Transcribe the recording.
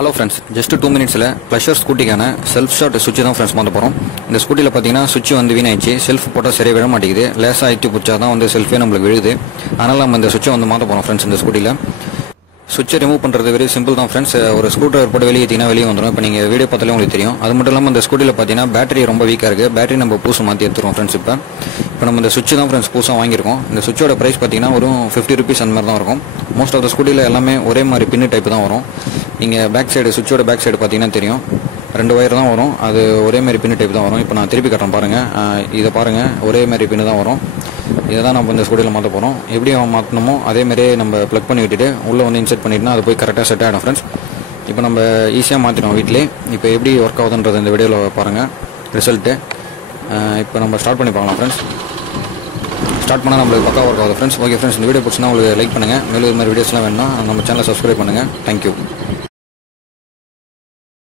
Hello friends, just 2 மினிட்ஸில் pleasure ஸ்கூட்டிக்கான self start சுவிட்ச் தான் ஃப்ரெண்ட்ஸ் மாற்ற போகிறோம். இந்த ஸ்கூட்டியில் பார்த்தீங்கன்னா சுவிட்ச் வந்து வீணாயிடுச்சு. செல்ஃப் போட்டால் சரியாக விழ மாட்டேங்குது. லேசாக ஆயிட்டு பிடிச்சா தான் வந்து செல்ஃபே நம்மளுக்கு விழுது. அதனால் நம்ம இந்த சுவிட்சை வந்து மாற்ற போகிறோம் ஃப்ரெண்ட்ஸ். இந்த ஸ்கூட்டியில் சுவிட்சை ரிமூவ் பண்ணுறது வெரி சிம்பிள் தான் ஃப்ரெண்ட்ஸ். ஒரு ஸ்க்ரூ டிரைவர் போட்டு வெளியே ஏற்றினா வெளியே வந்துடும். இப்போ நீங்கள் வீடியோ பார்த்தாலே உங்களுக்கு தெரியும். அது மட்டும் இல்லாமல் இந்த ஸ்கூட்டியில் பார்த்தீங்கன்னா பேட்டரி ரொம்ப வீக்காக இருக்குது. பேட்டரி நம்ம பூசை மாற்றி எடுத்துருவோம் ஃப்ரெண்ட்ஸ். இப்போ நம்ம இந்த சுவிட்ச் தான் ஃப்ரெண்ட்ஸ் புதுசாக வாங்கியிருக்கோம். இந்த சுவிட்சோட ப்ரைஸ் பார்த்தீங்கன்னா ஒரு 50 ருபீஸ் அந்த மாதிரி தான் இருக்கும். மோஸ்ட் ஆஃப் த ஸ்கூட்டியில் எல்லாமே ஒரே மாதிரி பின்னு டைப் தான் வரும். நீங்கள் பேக் சைடு சுவிட்சோட பேக் சைடு பார்த்தீங்கன்னா தெரியும், 2 ஒயர் தான் வரும். அது ஒரே மாதிரி பின்னு டைப் தான் வரும். இப்போ நான் திருப்பி கட்டுறேன் பாருங்கள். இதை பாருங்கள், ஒரே மாதிரி பின்னு தான் வரும். இதை தான் நம்ம இந்த ஸ்கூட்டியில் மாற்ற போகிறோம். எப்படி மாற்றணுமோ அதேமாதிரியே நம்ம ப்ளக் பண்ணி விட்டுட்டு உள்ளே வந்து இன்செர்ட் பண்ணிட்டுனா அது போய் கரெக்டாக செட் ஆகிடும் ஃப்ரெண்ட்ஸ். இப்போ நம்ம ஈஸியாக மாற்றிடுவோம் வீட்டிலே. இப்போ எப்படி ஒர்க் ஆகுதுன்றது இந்த வீடியோவில் பாருங்கள் ரிசல்ட்டு. இப்போ நம்ம ஸ்டார்ட் பண்ணி பார்க்கலாம் ஃப்ரெண்ட்ஸ். ஸ்டார்ட் பண்ணால் நம்மளுக்கு பக்கா ஒர்க் ஆகுது ஃப்ரெண்ட்ஸ். ஓகே ஃப்ரெண்ட்ஸ், இந்த வீடியோ பிடிச்சினா உங்களுக்கு லைக் பண்ணுங்கள். மேலும் இது மாதிரி வீடியோஸ்லாம் வேணும்னா நம்ம சேனலை சப்ஸ்கிரைப் பண்ணுங்கள். தேங்க்யூ.